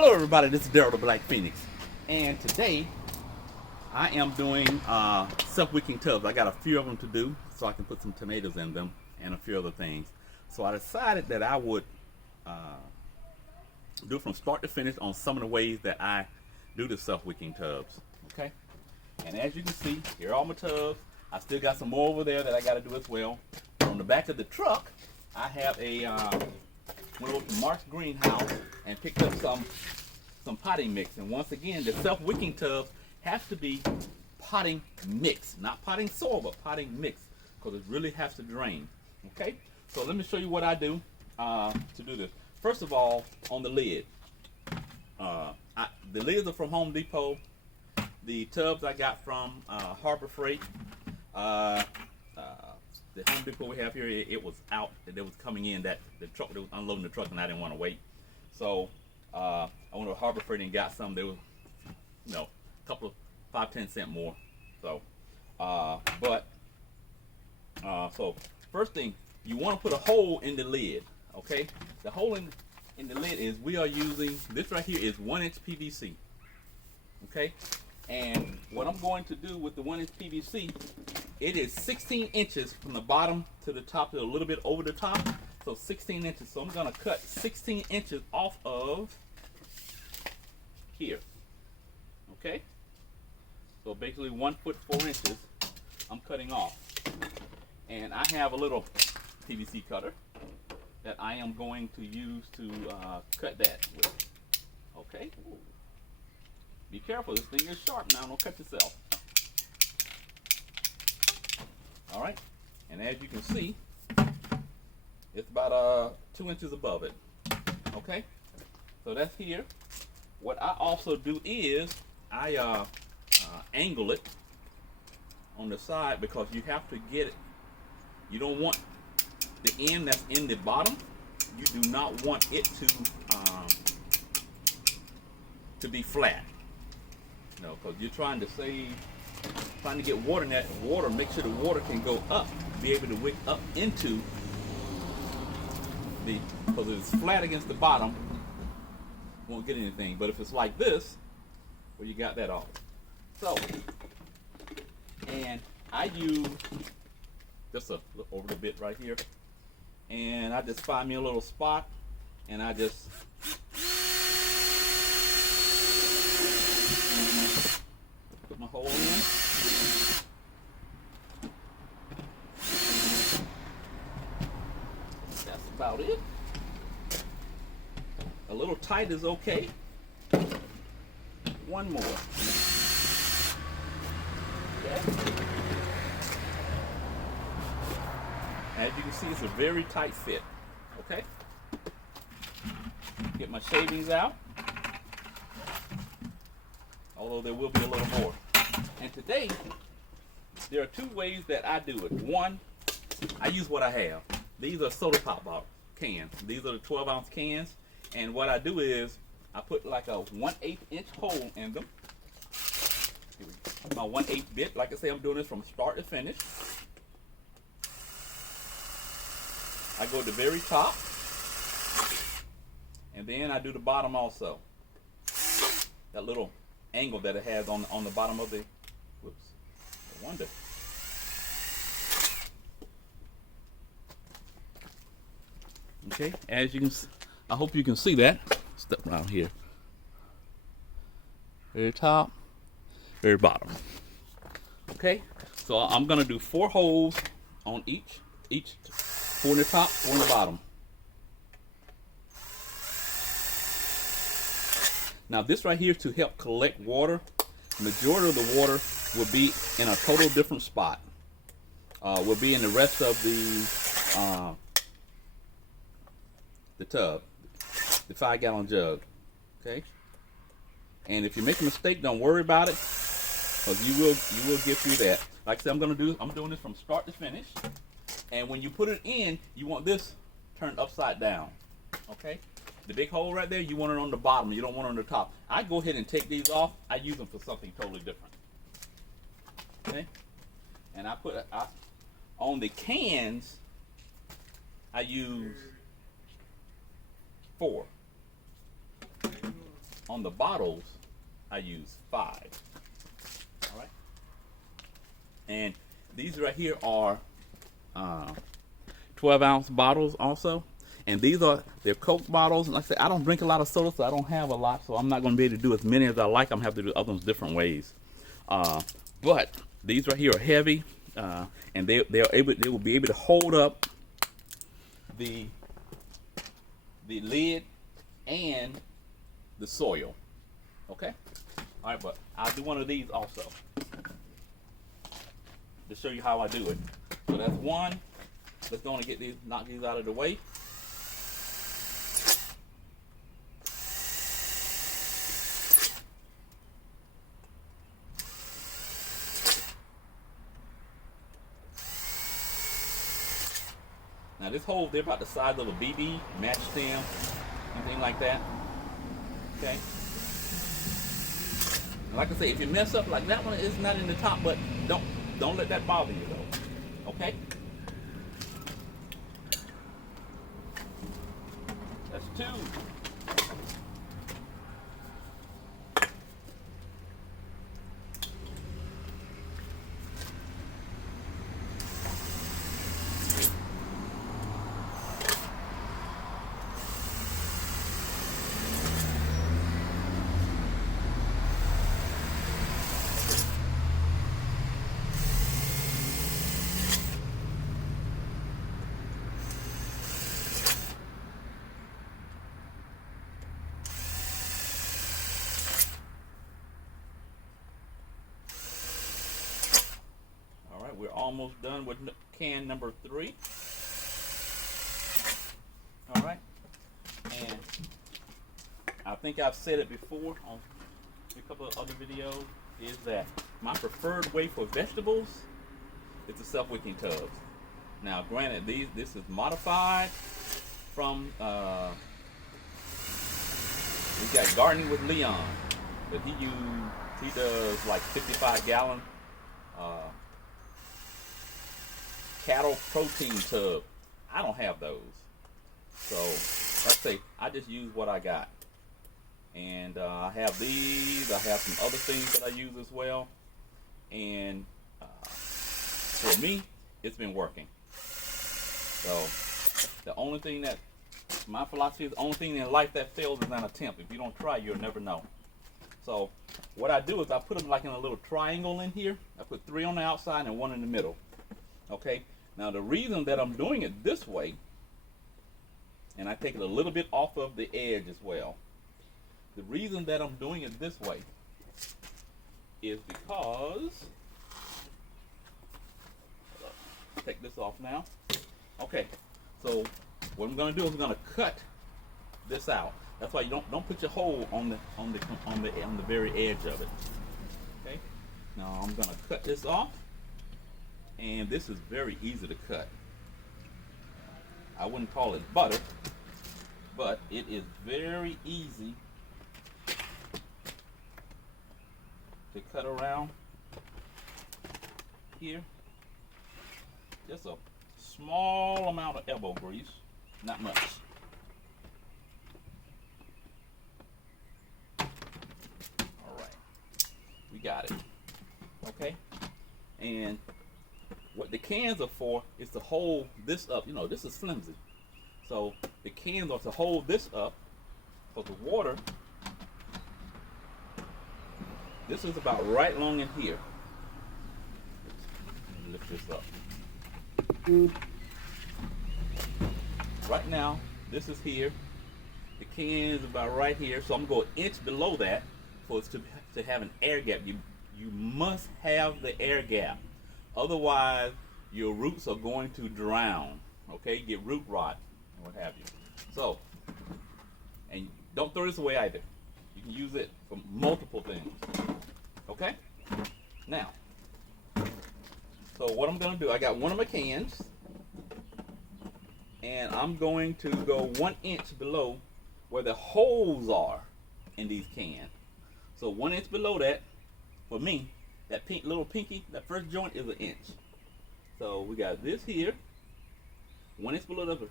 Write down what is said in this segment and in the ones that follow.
Hello everybody, this is Daryl the Black Phoenix, and today I am doing self-wicking tubs. I got a few of them to do so I can put some tomatoes in them and a few other things. So I decided that I would do it from start to finish on some of the ways that I do the self-wicking tubs. Okay, and as you can see, here are all my tubs. I still got some more over there that I got to do as well. On the back of the truck, I have a went over to Mark's greenhouse and picked up some potting mix. And once again, the self-wicking tubs have to be potting mix, not potting soil, but potting mix, because it really has to drain. Okay, so let me show you what I do to do this. First of all, on the lid, the lids are from Home Depot. The tubs I got from Harbor Freight. The Home Depot we have here, it was out. It was coming in, that the truck, they was unloading the truck, and I didn't want to wait. So I went to Harbor Freight and got some. They were, a couple of 5-10 cent more. So, so first thing, you want to put a hole in the lid. Okay, the hole in the lid is, we are using this right here is 1-inch PVC. Okay, and what I'm going to do with the 1-inch PVC, it is 16 inches from the bottom to the top, to a little bit over the top. So 16 inches. So I'm going to cut 16 inches off of here. Okay? So basically 1 foot 4 inches I'm cutting off. And I have a little PVC cutter that I am going to use to cut that with. Okay? Be careful, this thing is sharp now, don't cut yourself. Alright, and as you can see, it's about 2 inches above it. Okay, so that's here. What I also do is I angle it on the side, because you have to get it. You don't want the end that's in the bottom, you do not want it to be flat. Because you're trying to get water in that water, make sure the water can go up, be able to wick up into because if it's flat against the bottom, you won't get anything. But if it's like this, well, you got that off. So, and I use just over the bit right here, and I just find me a little spot, and I just put my hole in. That's about it. A little tight is okay. One more. Okay. As you can see, it's a very tight fit. Okay. Get my shavings out, although there will be a little more. And today, there are 2 ways that I do it. One, I use what I have. These are soda pop cans. These are the 12-ounce cans. And what I do is, I put like a 1/8 inch hole in them. My 1/8 bit. Like I say, I'm doing this from start to finish. I go to the very top. And then I do the bottom also. That little angle that it has on the bottom of the, whoops, I wonder. Okay, as you can, I hope you can see that. Step around here. Very top, very bottom. Okay, so I'm gonna do 4 holes on each 4 in the top, 4 in the bottom. Now this right here is to help collect water. Majority of the water will be in a total different spot. Will be in the rest of the tub, the 5-gallon jug. Okay. And if you make a mistake, don't worry about it, because you will get through that. Like I said, I'm doing this from start to finish. And when you put it in, you want this turned upside down. Okay. The big hole right there, you want it on the bottom. You don't want it on the top. I go ahead and take these off. I use them for something totally different. Okay? And on the cans, I use 4. on the bottles, I use 5. All right. And these right here are 12-ounce bottles also. And they're Coke bottles. And like I said, I don't drink a lot of soda, so I don't have a lot. So I'm not going to be able to do as many as I like. I'm going to have to do other ones different ways. But these right here are heavy. And they will be able to hold up the lid and the soil. Okay? All right, but I'll do one of these also to show you how I do it. So that's one. Let's go and knock these out of the way. Now this hole, they're about the size of a BB, match stem, anything like that. Okay. And like I say, if you mess up like that one is not in the top, but don't let that bother you though. Okay. That's 2. We're almost done with can number 3. All right, and I think I've said it before on a couple of other videos, is that my preferred way for vegetables is the self-wicking tubs. Now, granted, this is modified from we got Gardening with Leon, that he does like 55-gallon cattle protein tub. I don't have those, so let's say I just use what I got. And I have these. I have some other things that I use as well. And for me, it's been working. So the only thing that my philosophy is, the only thing in life that fails is an attempt. If you don't try, you'll never know. So what I do is I put them like in a little triangle in here. I put 3 on the outside and 1 in the middle. Okay. Now the reason that I'm doing it this way, and I take it a little bit off of the edge as well. The reason that I'm doing it this way is because, take this off now. Okay, so what I'm going to do is I'm going to cut this out. That's why you don't put your hole on the very edge of it. Okay, now I'm going to cut this off. And this is very easy to cut. I wouldn't call it butter, but it is very easy to cut around here. Just a small amount of elbow grease, not much. All right, we got it. Okay, and what the cans are for is to hold this up. You know, this is flimsy. So the cans are to hold this up for the water. This is about right long in here. Lift this up. Right now, this is here. The can is about right here. So I'm going to go an inch below that for it to have an air gap. You must have the air gap. Otherwise, your roots are going to drown, okay? Get root rot and what have you. So, and don't throw this away either. You can use it for multiple things, okay? Now, so what I'm going to do, I got one of my cans, and I'm going to go 1 inch below where the holes are in these cans. So 1 inch below that, for me, that little pinky, that first joint is 1 inch. So we got this here, 1 inch below the,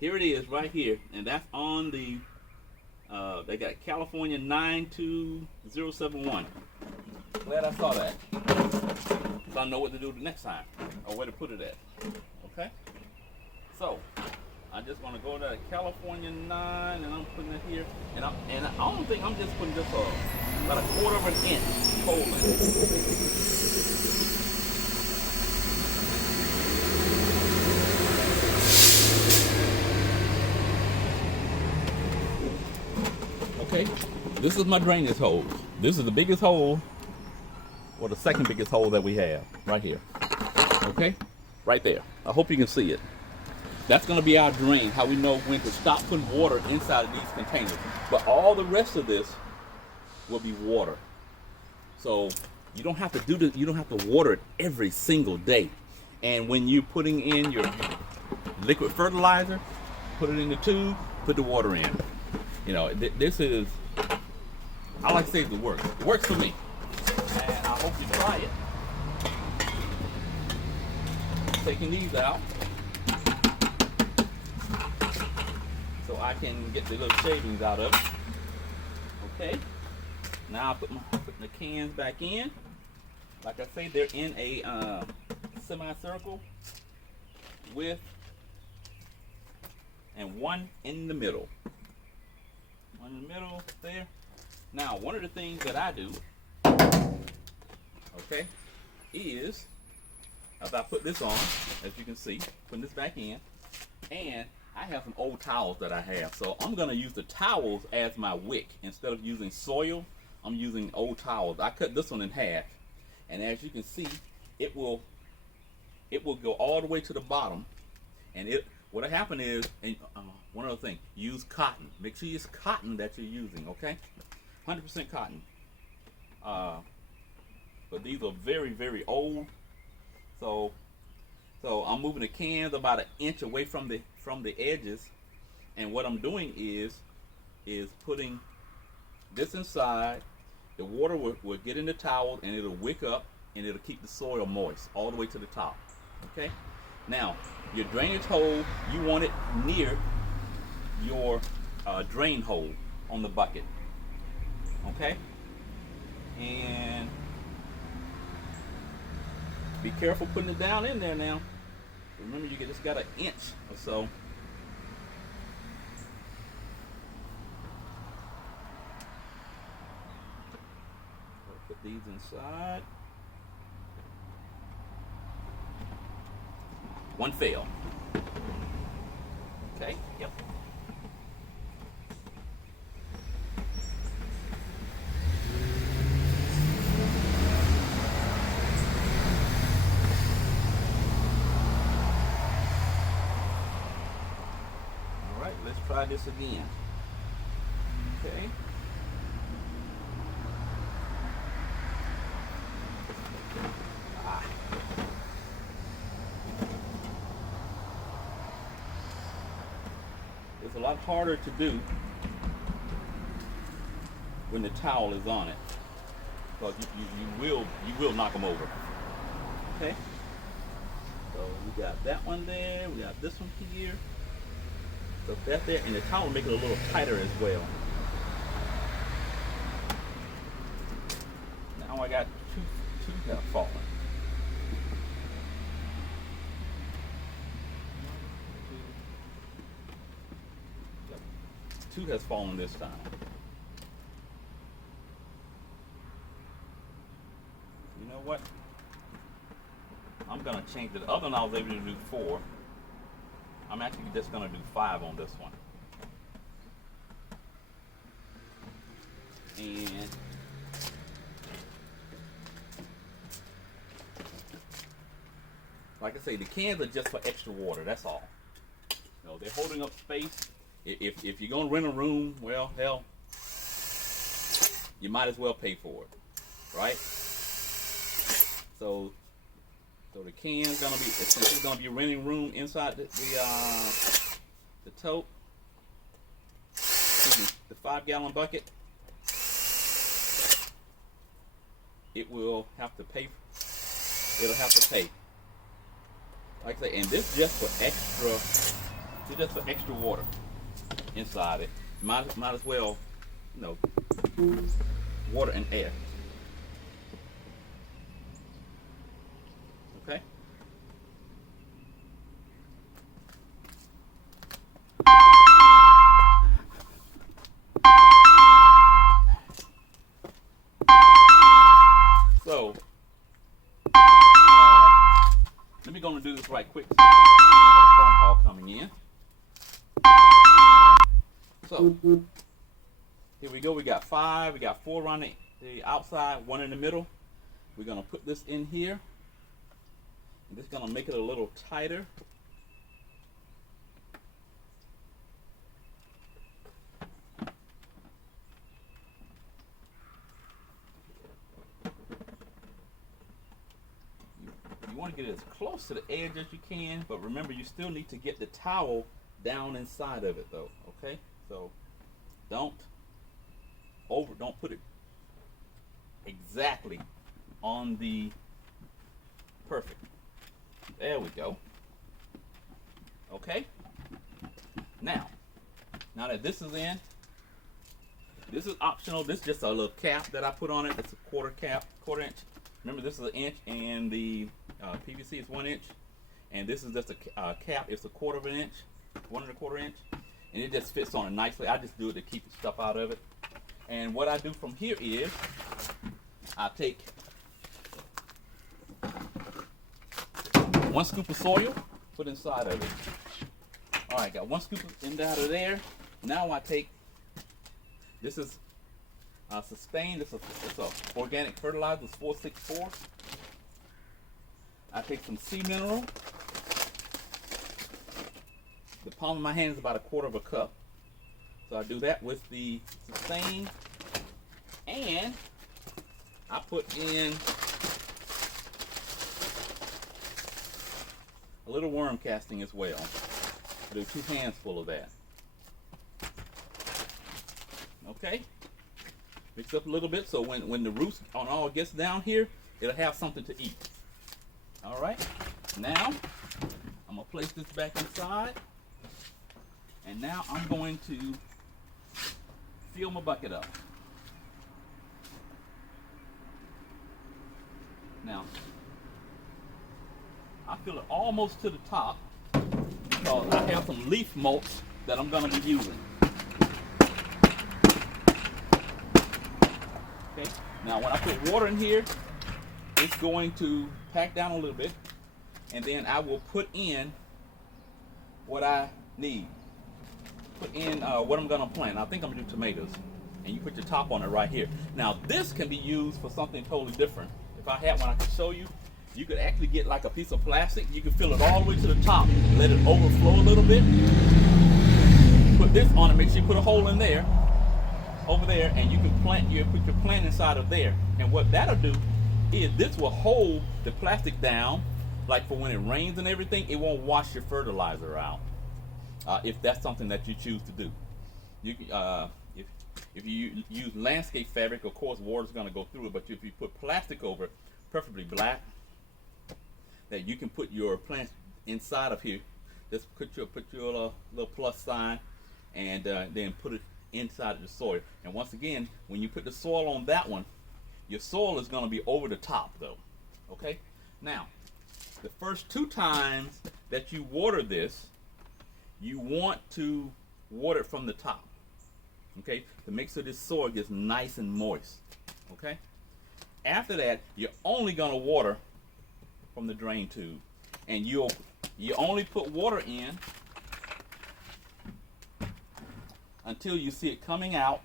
here it is right here, and that's on the They got California 92071. Glad I saw that. So I know what to do the next time, or where to put it at. Okay? So, I just want to go to California 9, and I'm putting it here. And I don't think I'm just putting just about a quarter of an inch hole in it. Okay, this is my drainage hole. This is the biggest hole, or the second biggest hole that we have, right here. Okay, right there. I hope you can see it. That's going to be our drain, how we know when to stop putting water inside of these containers. But all the rest of this will be water. So you don't have to do this, you don't have to water it every single day. And when you're putting in your liquid fertilizer, put it in the tube, put the water in. You know, this is, I like to say it works. It works for me. And I hope you try it. Taking these out so I can get the little shavings out of it. Okay. Now I'm putting the cans back in. Like I say, they're in a semicircle with and one in the middle. One in the middle there. Now, one of the things that I do, okay, is as I put this on, as you can see, putting this back in, and I have some old towels that I have. So I'm going to use the towels as my wick. Instead of using soil, I'm using old towels. I cut this one in half, and as you can see, it will go all the way to the bottom. And what'll happen is, one other thing, use cotton. Make sure it's cotton that you're using, okay? 100% cotton. But these are very, very old. So I'm moving the cans about an inch away from the edges, and what I'm doing is putting this inside. The water will get in the towel, and it'll wick up, and it'll keep the soil moist all the way to the top. Okay. Now your drainage hole, you want it near your drain hole on the bucket. Okay. And be careful putting it down in there now. Remember, you just got an inch or so. Put these inside. One fail. Okay, yep. Let's try this again. Okay. It's a lot harder to do when the towel is on it, because you will knock them over. Okay. So we got that one there. We got this one here. So that there, and the towel will make it a little tighter as well. Now I got two have fallen. Two has fallen this time. You know what? I'm gonna change it. The other one I was able to do 4. I'm actually just going to do 5 on this one. And like I say, the cans are just for extra water, that's all. You know, they're holding up space. If you're going to rent a room, well, hell, you might as well pay for it, right? So the can's gonna be, since it's gonna be renting room inside the tote, the 5-gallon bucket, it'll have to pay. Like I say, and this just for extra water inside it. might as well, you know, water and air. Okay. So let me go and do this right quick. I got a phone call coming in. So here we go. We got 5. We got 4 around the outside, 1 in the middle. We're gonna put this in here. And this is gonna make it a little tighter. You want to get as close to the edge as you can, but remember you still need to get the towel down inside of it though, okay? So don't put it exactly on the perfect. There we go. Okay? Now that this is in, this is optional. This is just a little cap that I put on it. It's a quarter inch. Remember, this is 1 inch, and the PVC is 1 inch, and this is just a cap. It's a 1/4 inch, 1 1/4 inch, and it just fits on it nicely. I just do it to keep the stuff out of it. And what I do from here is I take 1 scoop of soil, put inside of it. All right, got 1 scoop out of there. Now I take, this is Sustain. It's a organic fertilizer. It's 464. I take some sea mineral. The palm of my hand is about 1/4 cup. So I do that with the Sustain, and I put in a little worm casting as well. I do 2 hands full of that. Okay. Mix up a little bit so when the roots on all gets down here, it'll have something to eat. All right. Now I'm gonna place this back inside, and now I'm going to fill my bucket up. Now I fill it almost to the top because I have some leaf mulch that I'm gonna be using. Okay. Now when I put water in here, it's going to pack down a little bit, and then I will put in what I need. Put in what I'm gonna plant. I think I'm gonna do tomatoes, and you put your top on it right here. Now this can be used for something totally different. If I had one, I could show you. You could actually get like a piece of plastic. You can fill it all the way to the top, let it overflow a little bit. Put this on it. Make sure you put a hole in there, over there, and you can plant. You put your plant inside of there, and what that'll do is this will hold the plastic down, like for when it rains and everything. It won't wash your fertilizer out, if that's something that you choose to do. You if you use landscape fabric, of course water's going to go through it, but if you put plastic over it, preferably black, that you can put your plants inside of here. Just put your little plus sign, and then put it inside of the soil. And once again, when you put the soil on that one, your soil is going to be over the top though. Okay. Now, the first 2 times that you water this, you want to water it from the top. Okay, to make sure this soil gets nice and moist. Okay. After that, you're only going to water from the drain tube, and you only put water in until you see it coming out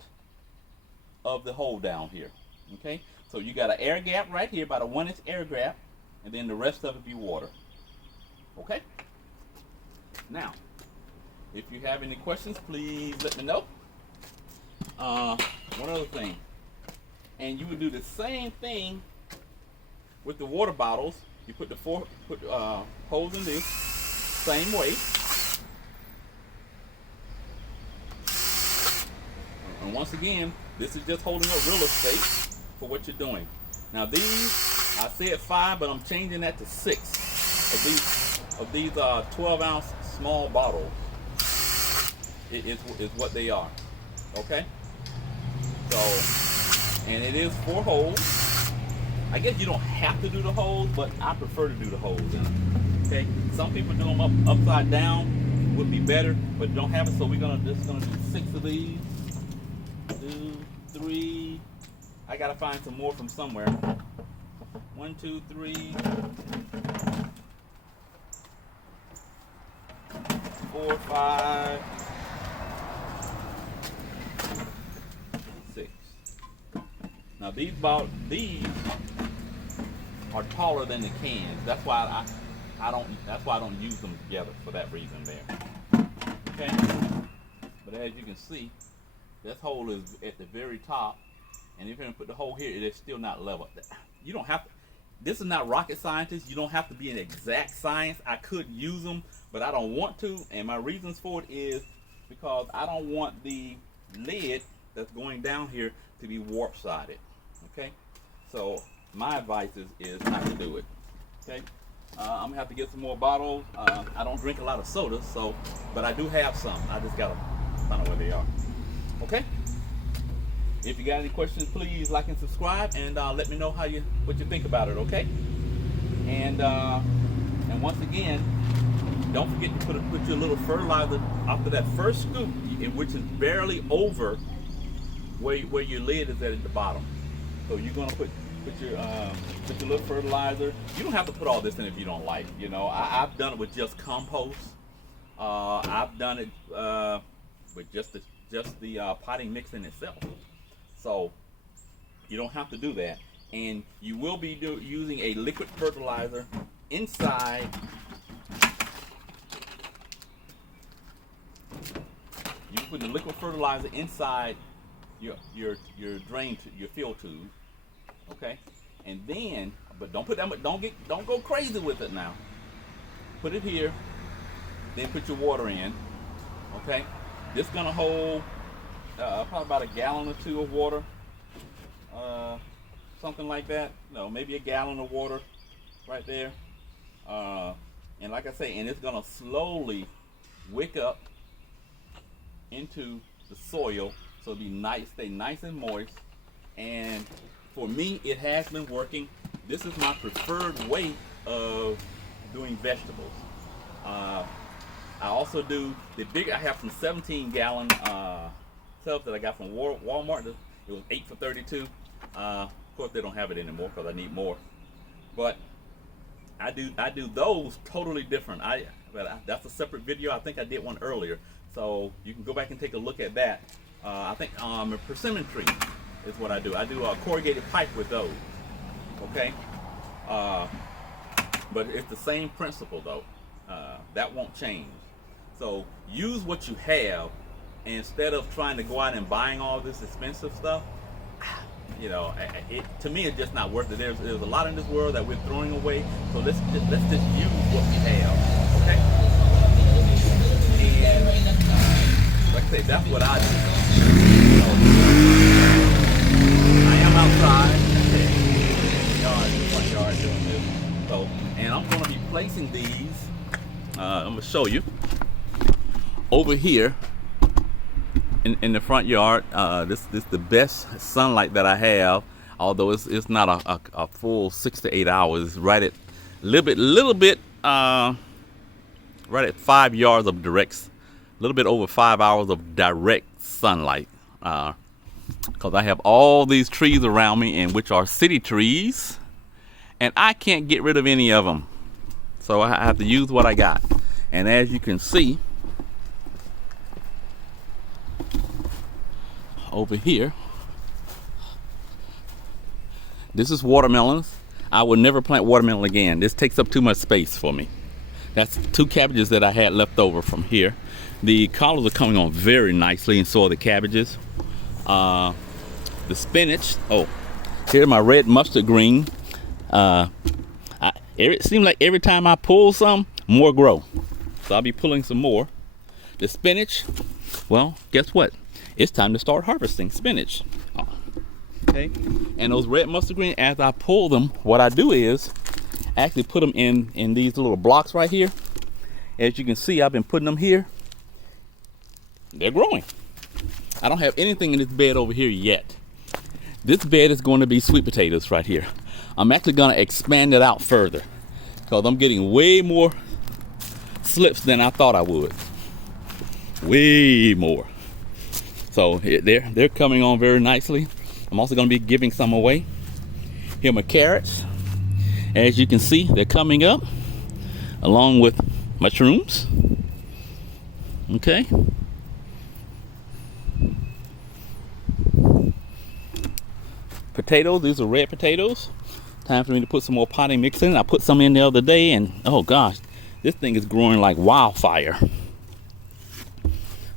of the hole down here. Okay, so you got an air gap right here, about a 1 inch air gap, and then the rest of it be water. Okay. Now, if you have any questions, please let me know. One other thing, and you would do the same thing with the water bottles. You put the holes in this same way, and once again, this is just holding up real estate for what you're doing. Now these, I said 5, but I'm changing that to 6 of these 12-ounce small bottles. Is what they are. Okay, so, and it is 4 holes. I guess you don't have to do the holes, but I prefer to do the holes. Okay, some people do them upside down, would be better, but don't have it. So we're just gonna do 6 of these. 2, 3. I gotta find some more from somewhere. 1, 2, 3, 4, 5, 6. Now these are taller than the cans. That's why I don't use them together for that reason there. Okay. But as you can see, this hole is at the very top, and if you're gonna put the hole here, it is still not level. You don't have to. This is not rocket scientist. You don't have to be an exact science. I could use them, but I don't want to. And my reasons for it is because I don't want the lid that's going down here to be warp sided. Okay, so my advice is not to do it. Okay, I'm gonna have to get some more bottles. I don't drink a lot of soda, but I do have some. I just gotta find out where they are. Okay. If you got any questions, please like and subscribe, and let me know what you think about it. Okay. And once again, don't forget to put your little fertilizer after that first scoop, which is barely over where your lid is at the bottom. So you're gonna put your little fertilizer. You don't have to put all this in if you don't like. You know, I've done it with just compost. I've done it with just the potting mix in itself. So you don't have to do that, and you will be using a liquid fertilizer inside. You put the liquid fertilizer inside your drain, your fill tube. Okay, and then, but don't put that much. Don't go crazy with it now. Put it here, then put your water in. Okay, this is gonna hold probably about a gallon or 2 of water, something like that. No, maybe a gallon of water right there. And like I say, and it's gonna slowly wick up into the soil, so it'll be nice, stay nice and moist. And for me, it has been working. This is my preferred way of doing vegetables. I also do the bigger. I have some 17-gallon tubs that I got from Walmart. It was 8 for $32. Of course, they don't have it anymore because I need more. But I do those totally different. That's a separate video. I think I did one earlier, so you can go back and take a look at that. I think a persimmon tree is what I do. I do a corrugated pipe with those. Okay, but it's the same principle though. That won't change. So use what you have instead of trying to go out and buying all this expensive stuff. You know, to me, it's just not worth it. There's a lot in this world that we're throwing away. So let's just use what we have. Okay. And like I say, that's what I do. So, I am outside in the front yard doing this. So, and I'm going to be placing these. I'm going to show you over here in the front yard. This is the best sunlight that I have, although it's not a full 6 to 8 hours. It's right at little bit right at 5 yards of direct, a little bit over 5 hours of direct sunlight, because I have all these trees around me, and which are city trees, and I can't get rid of any of them, so I have to use what I got. And as you can see over here, this is watermelons. I will never plant watermelon again. This takes up too much space for me. That's 2 cabbages that I had left over from here. The collards are coming on very nicely, and so are the cabbages. The spinach. Oh, here's my red mustard green. It seems like every time I pull some, more grow. So I'll be pulling some more. The spinach, well, guess what? It's time to start harvesting spinach. Okay, and those red mustard green, as I pull them, what I do is actually put them in these little blocks right here. As you can see, I've been putting them here. They're growing. I don't have anything in this bed over here yet. This bed is going to be sweet potatoes right here. I'm actually going to expand it out further because I'm getting way more slips than I thought I would. Way more. So they're coming on very nicely. I'm also going to be giving some away. Here are my carrots. As you can see, they're coming up along with mushrooms. Okay. Potatoes, these are red potatoes. Time for me to put some more potting mix in. I put some in the other day and oh gosh, this thing is growing like wildfire.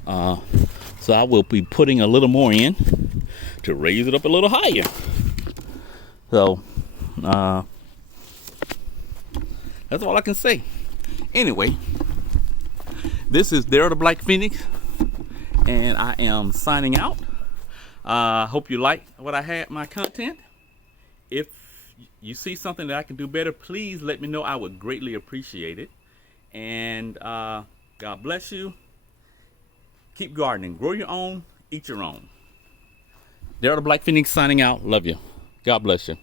So I will be putting a little more in to raise it up a little higher. So that's all I can say. Anyway, this is Daryl the Black Phoenix, and I am signing out. Hope you like what I had, my content. If you see something that I can do better, please let me know. I would greatly appreciate it. And God bless you. Keep gardening. Grow your own, eat your own. Daryl the Black Phoenix signing out. Love you. God bless you.